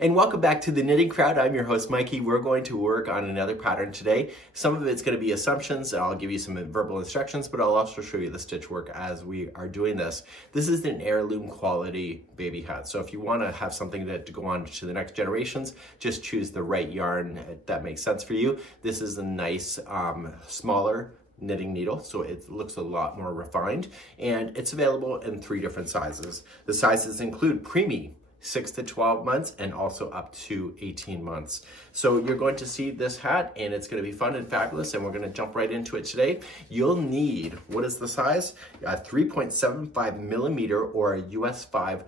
And welcome back to the Knitting Crowd. I'm your host, Mikey. We're going to work on another pattern today. Some of it's going to be assumptions. I'll give you some verbal instructions, but I'll also show you the stitch work as we are doing this. This is an heirloom quality baby hat. So if you want to have something to go on to the next generations, just choose the right yarn that makes sense for you. This is a nice, smaller knitting needle, so it looks a lot more refined, and it's available in 3 different sizes. The sizes include Preemie, 6 to 12 months, and also up to 18 months. So you're going to see this hat and it's going to be fun and fabulous, and we're going to jump right into it today. You'll need, what is the size? A 3.75 millimeter or a US 5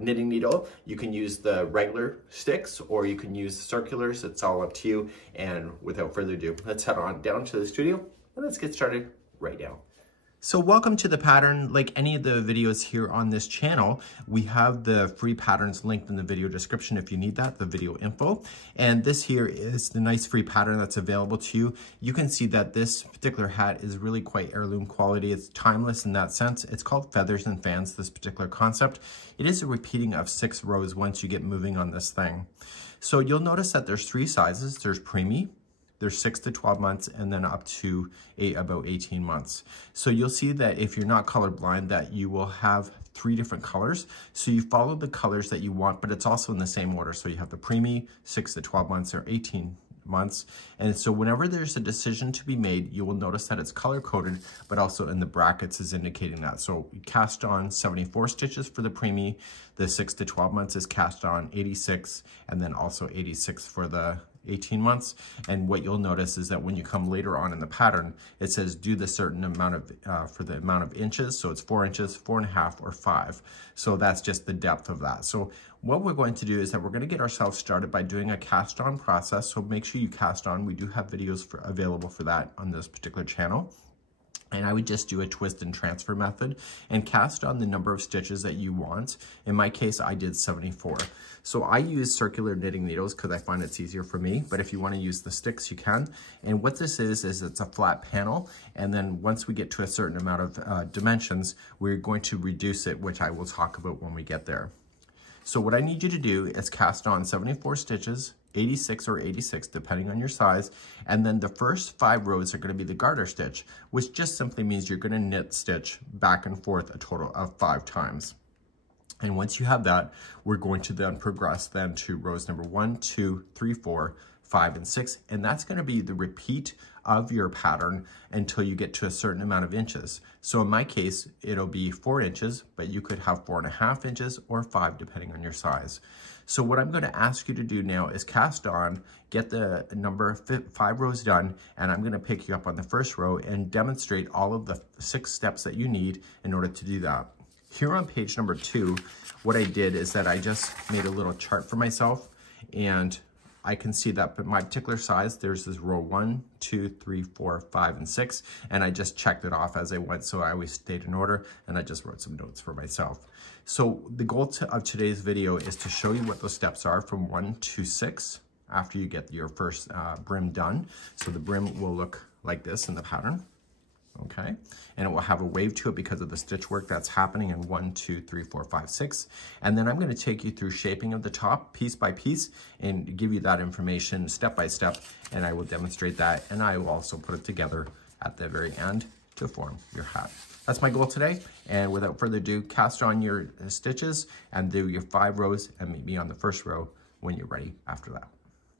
knitting needle. You can use the regular sticks or you can use the circulars. It's all up to you. And without further ado, let's head on down to the studio and let's get started right now. So welcome to the pattern. Like any of the videos here on this channel, we have the free patterns linked in the video description if you need that, the video info. And this here is the nice free pattern that's available to you. You can see that this particular hat is really quite heirloom quality. It's timeless in that sense. It's called Feathers and Fans, this particular concept. It is a repeating of 6 rows once you get moving on this thing. So you'll notice that there's 3 sizes. There's Preemie, there's 6 to 12 months, and then up to about 18 months. So you'll see that if you're not colorblind, that you will have 3 different colors. So you follow the colors that you want, but it's also in the same order. So you have the Preemie, 6 to 12 months, or 18 months. And so whenever there's a decision to be made, you will notice that it's color coded, but also in the brackets is indicating that. So we cast on 74 stitches for the Preemie, the 6 to 12 months is cast on 86, and then also 86 for the 18 months. And what you'll notice is that when you come later on in the pattern, it says do the certain amount of for the amount of inches. So it's 4 inches, 4.5, or 5. So that's just the depth of that. So what we're going to do is that we're going to get ourselves started by doing a cast on process. So make sure you cast on. We do have videos available for that on this particular channel. And I would just do a twist and transfer method and cast on the number of stitches that you want. In my case, I did 74. So I use circular knitting needles because I find it's easier for me, but if you want to use the sticks, you can. And what this is it's a flat panel. And then once we get to a certain amount of dimensions, we're going to reduce it, which I will talk about when we get there. So what I need you to do is cast on 74 stitches, 86 or 86, depending on your size. And then the first 5 rows are going to be the garter stitch, which just simply means you're going to knit stitch back and forth a total of 5 times. And once you have that, we're going to then progress then to rows number 1, 2, 3, 4, 5, and 6. And that's going to be the repeat of your pattern until you get to a certain amount of inches. So in my case, it'll be 4 inches, but you could have 4.5 inches or 5, depending on your size. So what I'm going to ask you to do now is cast on, get the number 5 rows done, and I'm going to pick you up on the first row and demonstrate all of the 6 steps that you need in order to do that. Here on page number 2, what I did is that I just made a little chart for myself, and I can see that but my particular size, there's this row 1, 2, 3, 4, 5, and 6, and I just checked it off as I went, so I always stayed in order, and I just wrote some notes for myself. So the goal of today's video is to show you what those steps are from 1 to 6 after you get your first brim done. So the brim will look like this in the pattern. Okay, and it will have a wave to it because of the stitch work that's happening in 1, 2, 3, 4, 5, 6. And then I'm going to take you through shaping of the top piece by piece and give you that information step by step, and I will demonstrate that, and I will also put it together at the very end to form your hat. That's my goal today, and without further ado, cast on your stitches and do your 5 rows and meet me on the first row when you're ready after that.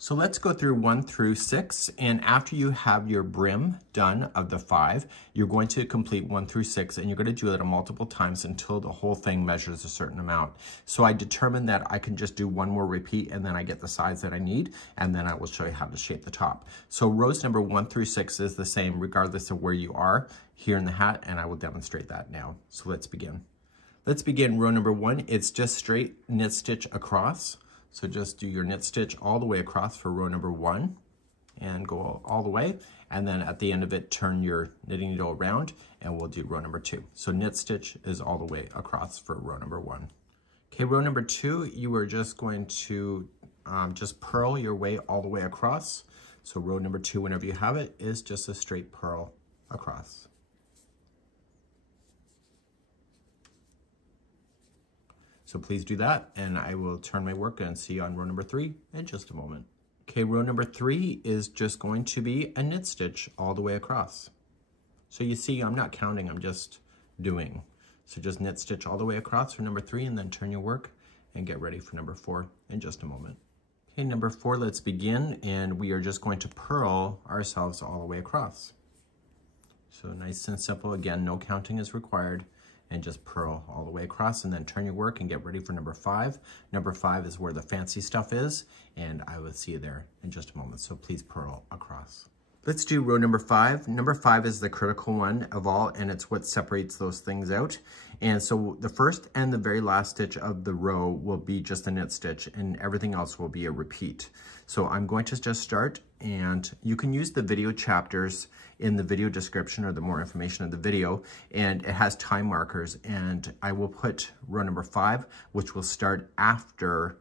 So let's go through 1 through 6, and after you have your brim done of the 5, you're going to complete 1 through 6, and you're going to do it multiple times until the whole thing measures a certain amount. So I determined that I can just do 1 more repeat, and then I get the size that I need, and then I will show you how to shape the top. So rows number 1 through 6 is the same regardless of where you are here in the hat, and I will demonstrate that now. So let's begin. Let's begin row number 1. It's just straight knit stitch across. So just do your knit stitch all the way across for row number 1 and go all the way. And then at the end of it, turn your knitting needle around and we'll do row number 2. So knit stitch is all the way across for row number 1. Okay, row number 2, you are just going to just purl your way all the way across. So row number 2, whenever you have it, is just a straight purl across. So please do that, and I will turn my work and see you on row number 3 in just a moment. Okay, row number 3 is just going to be a knit stitch all the way across. So you see, I'm not counting, I'm just doing. So just knit stitch all the way across for number 3, and then turn your work and get ready for number 4 in just a moment. Okay, number 4, let's begin, and we are just going to purl ourselves all the way across. So nice and simple, again, no counting is required, and just purl all the way across, and then turn your work and get ready for number 5. Number 5 is where the fancy stuff is, and I will see you there in just a moment, so please purl across. Let's do row number 5. Number 5 is the critical one of all, and it's what separates those things out. And so the first and the very last stitch of the row will be just a knit stitch, and everything else will be a repeat. So I'm going to just start, and you can use the video chapters in the video description or the more information of the video, and it has time markers, and I will put row number 5, which will start after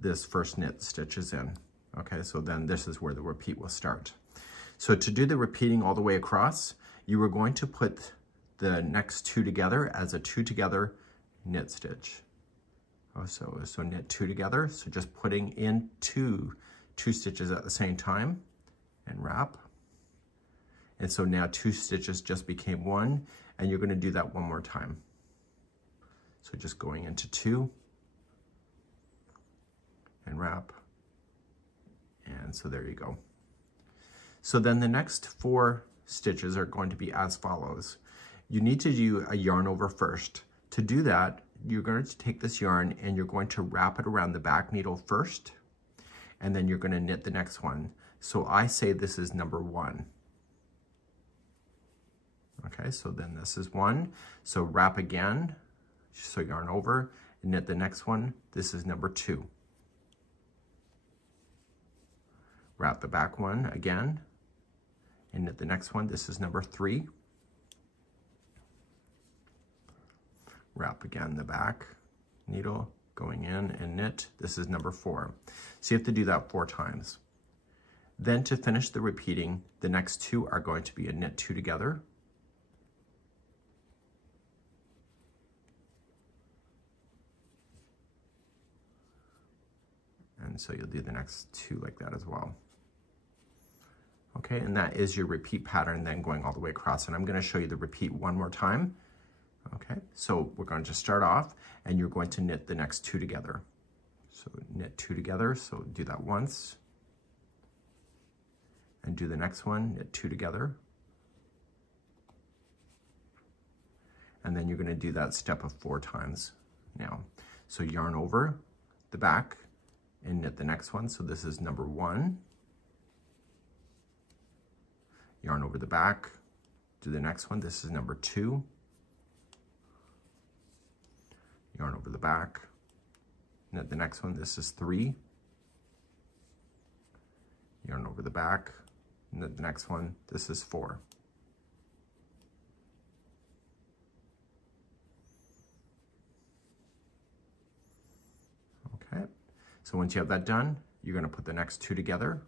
this first knit stitch is in. Okay, so then this is where the repeat will start. So to do the repeating all the way across, you are going to put the next 2 together as a 2 together knit stitch. So knit 2 together, so just putting in two stitches at the same time and wrap. And so now 2 stitches just became 1, and you're going to do that one more time. So just going into 2 and wrap, and so there you go. So then the next 4 stitches are going to be as follows. You need to do a yarn over first. To do that, you're going to take this yarn and you're going to wrap it around the back needle first, and then you're going to knit the next one. So I say this is number 1. Okay, so then this is 1. So wrap again, so yarn over, and knit the next one. This is number 2. Wrap the back one again, and knit the next one. This is number 3. Wrap again the back needle, going in and knit. This is number 4. So you have to do that 4 times. Then to finish the repeating, the next 2 are going to be a knit 2 together, and so you'll do the next 2 like that as well. Okay, and that is your repeat pattern then going all the way across, and I'm going to show you the repeat one more time. Okay, so we're going to just start off, and you're going to knit the next 2 together. So knit 2 together, so do that once, and do the next one, knit 2 together, and then you're going to do that step of 4 times now. So yarn over the back and knit the next one. So this is number 1. Yarn over the back, do the next one. This is number 2. Yarn over the back, knit the next one. This is 3. Yarn over the back, knit the next one. This is 4. Okay, so once you have that done, you're going to put the next 2 together,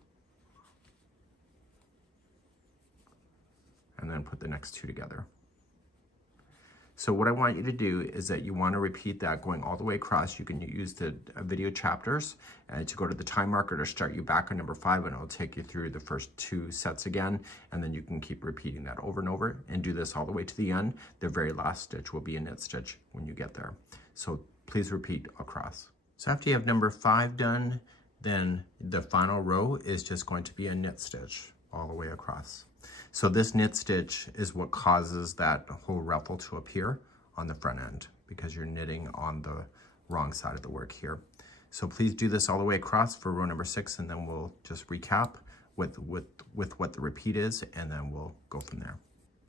and then put the next 2 together. So what I want you to do is that you want to repeat that going all the way across. You can use the video chapters to go to the time marker to start you back on number 5, and it'll take you through the first 2 sets again, and then you can keep repeating that over and over and do this all the way to the end. The very last stitch will be a knit stitch when you get there. So please repeat across. So after you have number 5 done, then the final row is just going to be a knit stitch all the way across. So this knit stitch is what causes that whole ruffle to appear on the front end, because you're knitting on the wrong side of the work here. So please do this all the way across for row number 6, and then we'll just recap with what the repeat is, and then we'll go from there.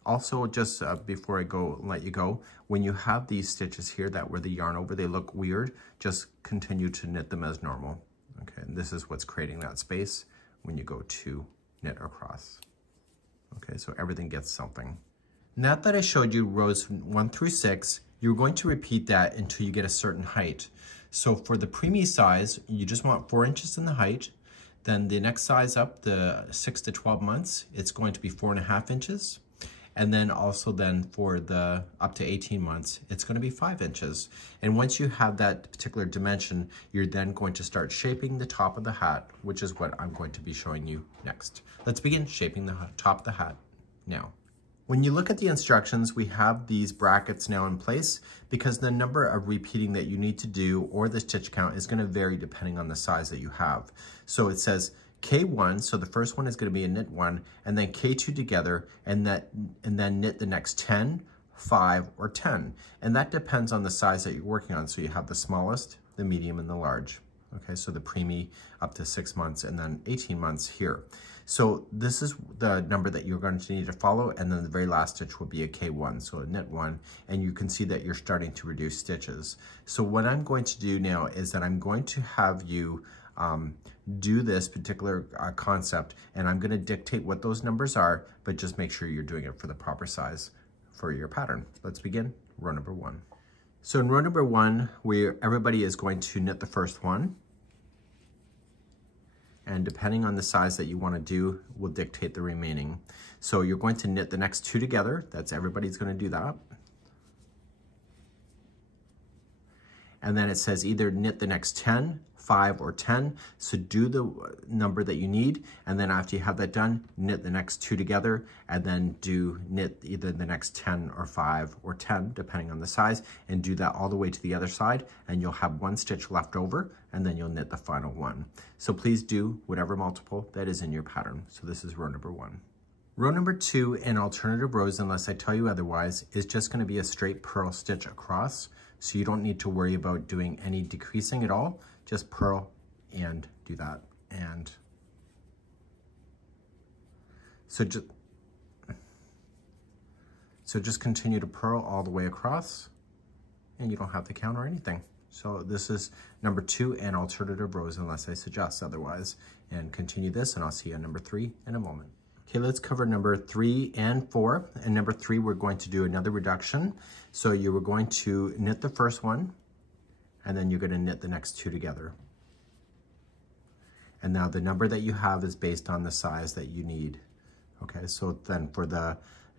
Also, just before I let you go, when you have these stitches here that where the yarn over, they look weird, just continue to knit them as normal. Okay, and this is what's creating that space when you go to knit across. Okay, so everything gets something. Now that I showed you rows 1 through 6, you're going to repeat that until you get a certain height. So for the preemie size, you just want 4 inches in the height. Then the next size up, the 6 to 12 months, it's going to be 4.5 inches. And then also then for the up to 18 months, it's going to be 5 inches. And once you have that particular dimension, you're then going to start shaping the top of the hat, which is what I'm going to be showing you next. Let's begin shaping the top of the hat now. When you look at the instructions, we have these brackets now in place because the number of repeating that you need to do or the stitch count is going to vary depending on the size that you have. So it says K1, so the first one is going to be a knit 1, and then K2 together, and then knit the next 10, 5, or 10. And that depends on the size that you're working on. So you have the smallest, the medium, and the large. Okay, so the preemie up to 6 months and then 18 months here. So this is the number that you're going to need to follow, and then the very last stitch will be a K1, so a knit 1, and you can see that you're starting to reduce stitches. So what I'm going to do now is that I'm going to have you do this particular concept, and I'm going to dictate what those numbers are, but just make sure you're doing it for the proper size for your pattern. Let's begin row number 1. So in row number 1, everybody is going to knit the first one, and depending on the size that you want to do will dictate the remaining. So you're going to knit the next 2 together. That's everybody's going to do that. And then it says either knit the next 10, 5, or 10. So do the number that you need. And then after you have that done, knit the next 2 together, and then knit either the next 10 or 5 or 10, depending on the size, and do that all the way to the other side. And you'll have 1 stitch left over, and then you'll knit the final one. So please do whatever multiple that is in your pattern. So this is row number 1. Row number 2 in alternative rows, unless I tell you otherwise, is just going to be a straight purl stitch across. So you don't need to worry about doing any decreasing at all. Just purl and do that. And so just continue to purl all the way across, and you don't have to count or anything. So this is number 2 in alternative rows, unless I suggest otherwise. And continue this, and I'll see you on number 3 in a moment. Okay, let's cover number 3 and 4. And number 3, we're going to do another reduction. So you were going to knit the first one, and then you're going to knit the next 2 together. And now the number that you have is based on the size that you need. Okay, so then for the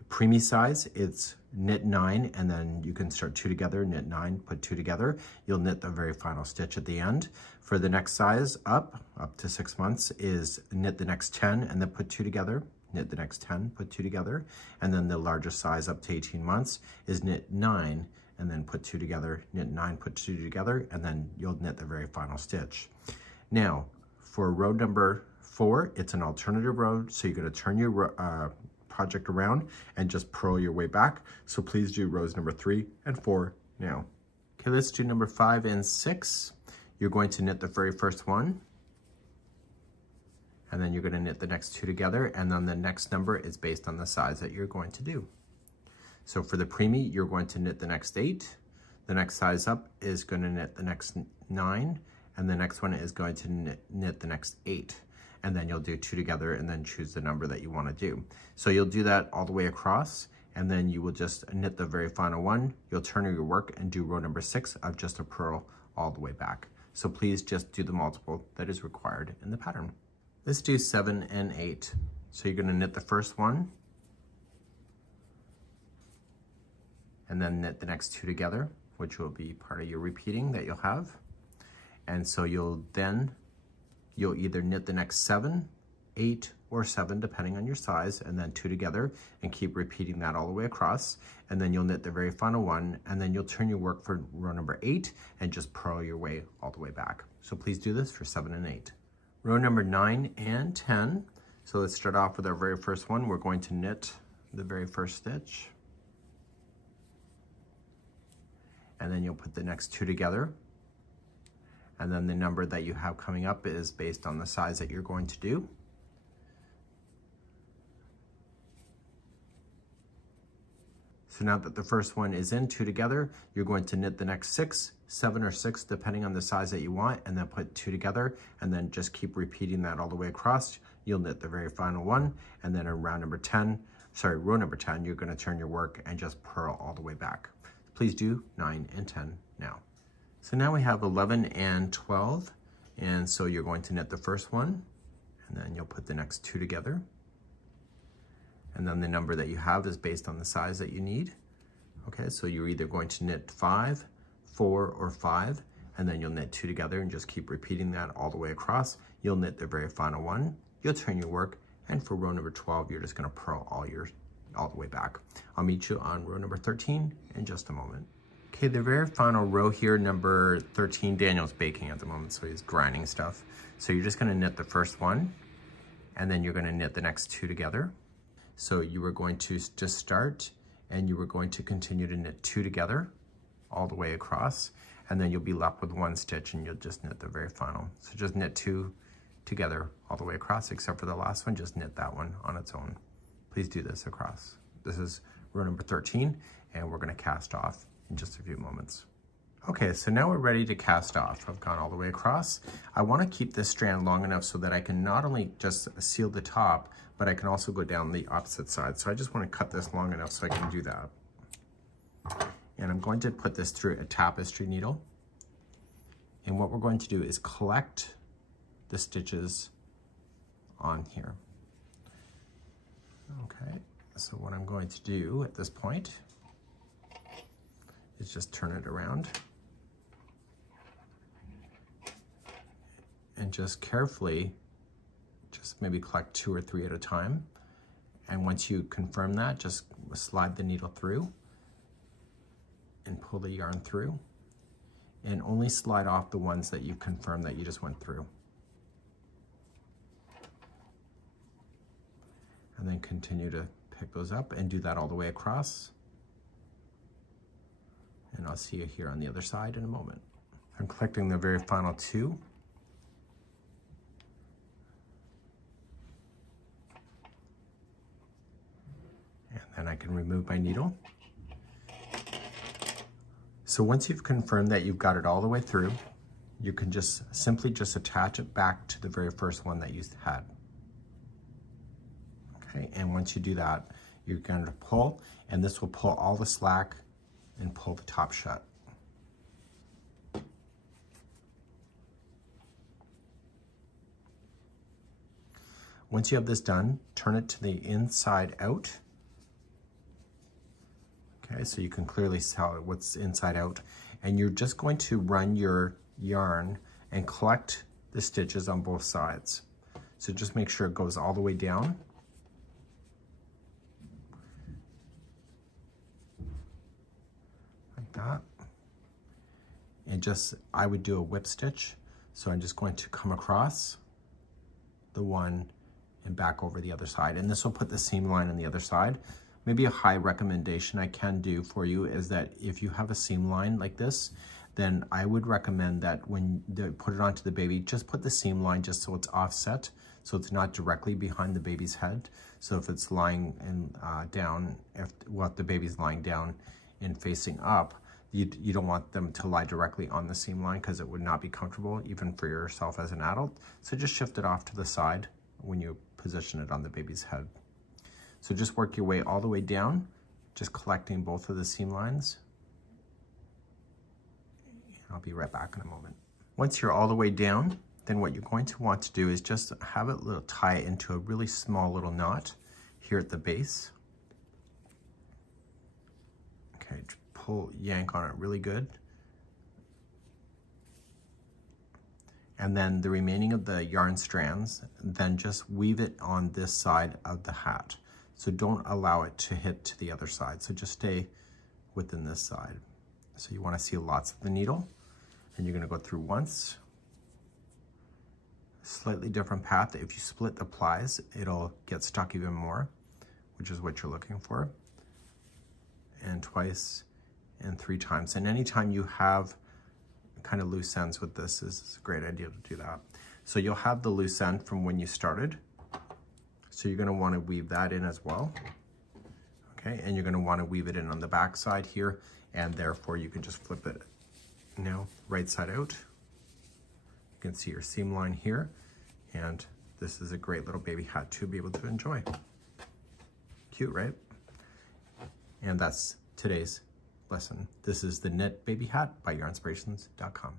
preemie size, it's knit 9, and then you can start 2 together, knit 9, put 2 together. You'll knit the very final stitch at the end. For the next size up to 6 months is knit the next 10 and then put 2 together. Knit the next 10, put 2 together. And then the largest size up to 18 months is knit 9 and then put 2 together, knit 9, put 2 together, and then you'll knit the very final stitch. Now, for row number 4, it's an alternative row, so you're going to turn your project around and just purl your way back. So please do rows number 3 and 4 now. Okay, let's do number 5 and 6. You're going to knit the very first one, and then you're going to knit the next 2 together, and then the next number is based on the size that you're going to do. So for the preemie, you're going to knit the next 8. The next size up is going to knit the next 9, and the next one is going to knit the next 8. And then you'll do 2 together and then choose the number that you want to do. So you'll do that all the way across, and then you will just knit the very final one. You'll turn your work and do row number 6 of just a purl all the way back. So please just do the multiple that is required in the pattern. Let's do 7 and 8. So you're going to knit the first one, and then knit the next 2 together, which will be part of your repeating that you'll have. And so you'll either knit the next 7, 8, or 7, depending on your size, and then 2 together, and keep repeating that all the way across. And then you'll knit the very final one, and then you'll turn your work for row number 8 and just purl your way all the way back. So please do this for 7 and 8. Row number 9 and 10. So let's start off with our very first one. We're going to knit the very first stitch, and then you'll put the next 2 together. And then the number that you have coming up is based on the size that you're going to do. So now that the first one is in 2 together, you're going to knit the next 6, 7, or 6, depending on the size that you want, and then put 2 together, and then just keep repeating that all the way across. You'll knit the very final one, and then in row number 10, you're going to turn your work and just purl all the way back. Please do 9 and 10 now. So now we have 11 and 12, and so you're going to knit the first one, and then you'll put the next 2 together, And then the number that you have is based on the size that you need. Okay, so you're either going to knit 5, 4, or 5, and then you'll knit 2 together and just keep repeating that all the way across. You'll knit the very final one, you'll turn your work, and for row number 12, you're just gonna purl all the way back. I'll meet you on row number 13 in just a moment. Okay, the very final row here, number 13, Daniel's baking at the moment, so he's grinding stuff. So you're just gonna knit the first one, and then you're gonna knit the next 2 together. So you were going to just start, and you were going to continue to knit 2 together all the way across, and then you'll be left with 1 stitch, and you'll just knit the very final. So just knit 2 together all the way across, except for the last one, just knit that one on its own. Please do this across. This is row number 13, and we're gonna cast off in just a few moments. Okay, so now we're ready to cast off. I've gone all the way across. I wanna keep this strand long enough so that I can not only just seal the top, but I can also go down the opposite side. So I just wanna cut this long enough so I can do that. And I'm going to put this through a tapestry needle. And what we're going to do is collect the stitches on here. Okay, so what I'm going to do at this point is just turn it around and just carefully, just maybe collect 2 or 3 at a time. And once you confirm that, just slide the needle through and pull the yarn through, and only slide off the ones that you confirm that you just went through. And then continue to pick those up and do that all the way across. And I'll see you here on the other side in a moment. I'm collecting the very final 2. And then I can remove my needle. So once you've confirmed that you've got it all the way through, you can just simply just attach it back to the very first one that you had. Okay, and once you do that, you're going to pull, and this will pull all the slack and pull the top shut. Once you have this done, turn it to the inside out. Okay, so you can clearly tell what's inside out, and you're just going to run your yarn and collect the stitches on both sides. So just make sure it goes all the way down. Like that. And just, I would do a whip stitch. So I'm just going to come across the one and back over the other side. And this will put the seam line on the other side. Maybe a high recommendation I can do for you is that if you have a seam line like this, then I would recommend that when you put it onto the baby, just put the seam line just so it's offset, so it's not directly behind the baby's head. So if it's lying down, if the baby's lying down and facing up, you don't want them to lie directly on the seam line because it would not be comfortable even for yourself as an adult. So just shift it off to the side when you position it on the baby's head. So just work your way all the way down, just collecting both of the seam lines. And I'll be right back in a moment. Once you're all the way down, then what you're going to want to do is just have it tie it into a really small little knot here at the base. Okay, pull, yank on it really good. And then the remaining of the yarn strands, then just weave it on this side of the hat. So don't allow it to hit to the other side. So just stay within this side. So you want to see lots of the needle, and you're going to go through once. Slightly different path. If you split the plies, it'll get stuck even more, which is what you're looking for. And twice and 3 times. And anytime you have kind of loose ends with this, is a great idea to do that. So you'll have the loose end from when you started. So you're going to want to weave that in as well. Okay, and you're going to want to weave it in on the back side here, and therefore you can just flip it now right side out. You can see your seam line here, and this is a great little baby hat to be able to enjoy. Cute, right? And that's today's lesson. This is the Knit Baby Hat by yarnspirations.com.